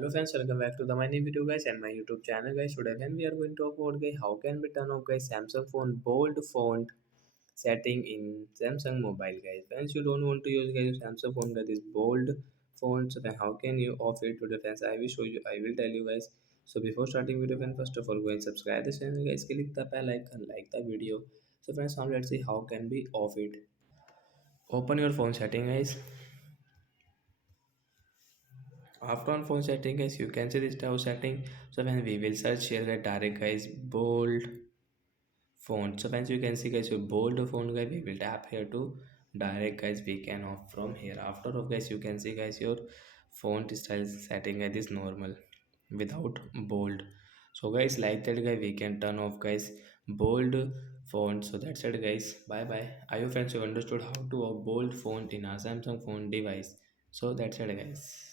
Hello friends, welcome back to the my new video guys and my YouTube channel guys. Today again we are going to talk about guys how can we turn off guys Samsung phone bold font setting in Samsung mobile guys. Friends, you don't want to use guys Samsung phone that is bold font, so then how can you off it today friends? I will show you, I will tell you guys. So before starting video friends, first of all go and subscribe the channel guys, click the bell icon, like the video. So friends, now let's see how can we off it. Open your phone setting guys. After on phone setting guys, you can see this type of setting. So when we will search here guys, direct guys bold font. So when you can see guys your bold font guys, we will tap here to direct guys we can off from here. After of guys, you can see guys your font style setting guys is normal without bold. So guys, like that guys we can turn off guys bold font. So that's it guys, bye bye. I hope friends you understood how to off bold font in a Samsung phone device. So that's it guys.